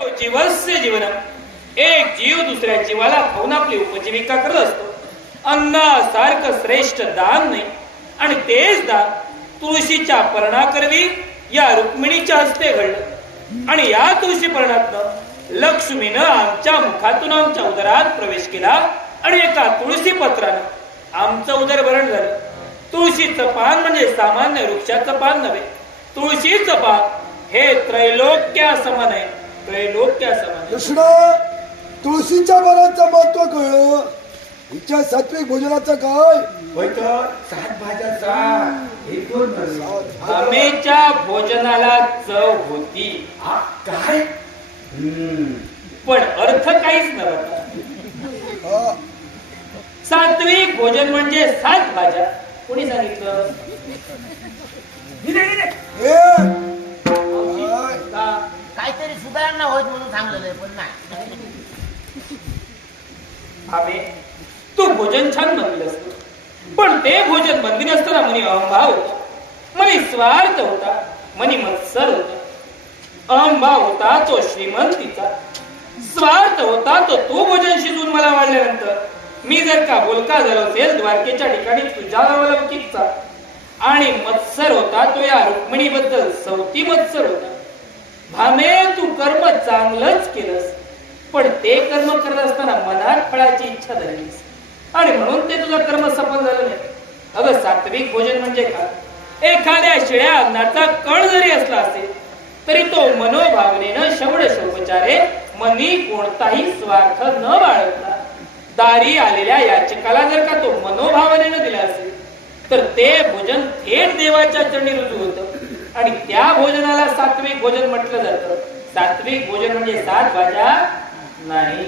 जीवस्य जीवन, एक जीव दुसऱ्या जीवाला खाऊन आपली उपजीविका करत असतो. अन्नासारखं श्रेष्ठ दान नाही. आणि तेच दान तुळशीच्या पर्णाकरवी या रुक्मिणीच्या हस्ते घडलं. आणि या तुळशी पर्णातनं लक्ष्मीनं आमच्या मुखातून आमच्या उदरात प्रवेश केला आणि एका तुळशी पत्रानं आमचं उदरभरण झालं. तुळशीचं पान म्हणजे सामान्य वृक्षाचं पान नव्हे. तुळशीचं पान हे त्रैलोक्या समान आहे. त्रैलोक्या समान. कृष्ण, तुळशीच्या पानाचं महत्व कळलं. हिच्या सात्विक भोजनाचं काय? सात भाज्याचा आमेच्या भोजनाला चव होती. काय? पण अर्थ काहीच नव्हता. हा. सात्विक भोजन म्हणजे 7 भाज्या. कोणी सांगितलं? हे, काय? काहीतरी सुधारणा होत म्हणून सांगलेलं आहे, पण नाही. आमे, तू भोजन छान बनलं असतं, पण ते भोजन बनली असताना मनी अहंभाव होता, मनी स्वार्थ होता, मनी मत्सर होता. अहंभाव होता तो श्रीमंतीचा, स्वार्थ होता तो तू भोजन शिजून मला वाढल्यानंतर मी जर का बोलका झालो असेल द्वारकेच्या ठिकाणी तुझ्या लौकिकचा. आणि मत्सर होता तो या रुक्मिणीबद्दल सवती मत्सर होता. भामे, तू कर्म चांगलंच केलंस, पण ते कर्म करत असताना मनात फळाची इच्छा धरलीस आणि म्हणून ते तुझं कर्म सफल झालं नाही. अगं, सात्विक भोजन म्हणजे काय? एखाद्या शिळ्या अन्नाचा कण जरी असला असेल तरी तो मनोभावनेनं शवडशोपचारे मनी कोणताही स्वार्थ न बाळगता दारी आलेल्या याचकाला जर का तो मनोभावनेनं दिला असेल तर ते भोजन थेट देवाच्या चरणी रुजू होतं. आणि त्या भोजनाला सात्विक भोजन म्हटलं जातं. सात्विक भोजन म्हणजे 7 भाज्या नाही.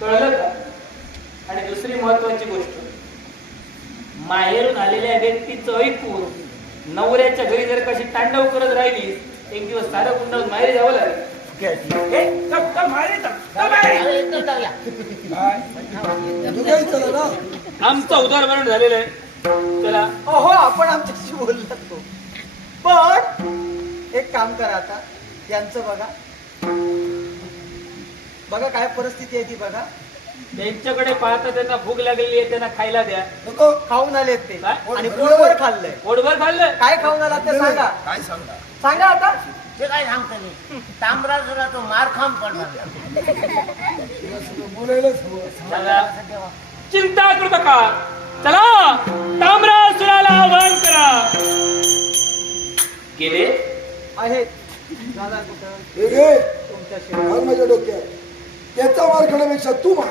कळलं का? आणि दुसरी महत्वाची गोष्ट, माहेरून आलेल्या व्यक्तीचं ऐकून नवऱ्याच्या घरी जर कशी तांडव करत राहिली, एक दिवस सारं गुंडाळून माहेरी जावं लागेल. आमचं उदाहरण झालेलं आहे. चला. हो, आपण आमच्याशी बोललात तो. पण एक काम करा, आता यांचं बघा बघा काय परिस्थिती आहे ती बघा. त्यांच्याकडे पाहता त्यांना भूक लागलेली आहे, त्यांना खायला द्या. नको, खाऊन आलेत ते काय? आणि पोटभर खाल्लंय. पोटभर खाल्लं. काय खाऊन आला ते सांगा. काय सांगणार? सांगा आता. ते काय सांगतो मी, तांबरासुरा तो मारखाम पडला. बोलायलाच हवं. चला, चिंता करू नका. चला, ताम्रासुराला आवाहन करा. गेले आहेत दादा कुठं? हे घे, तुमच्याशी घाल माझ्या डोक्यात. त्याचा मार खाण्यापेक्षा तू मार.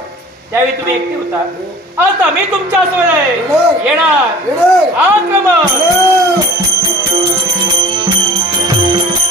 त्यावेळी तुम्ही एकटे होता. आता मी तुमच्या सोय येणार. येणार. येणार. आक्रमण. येणार.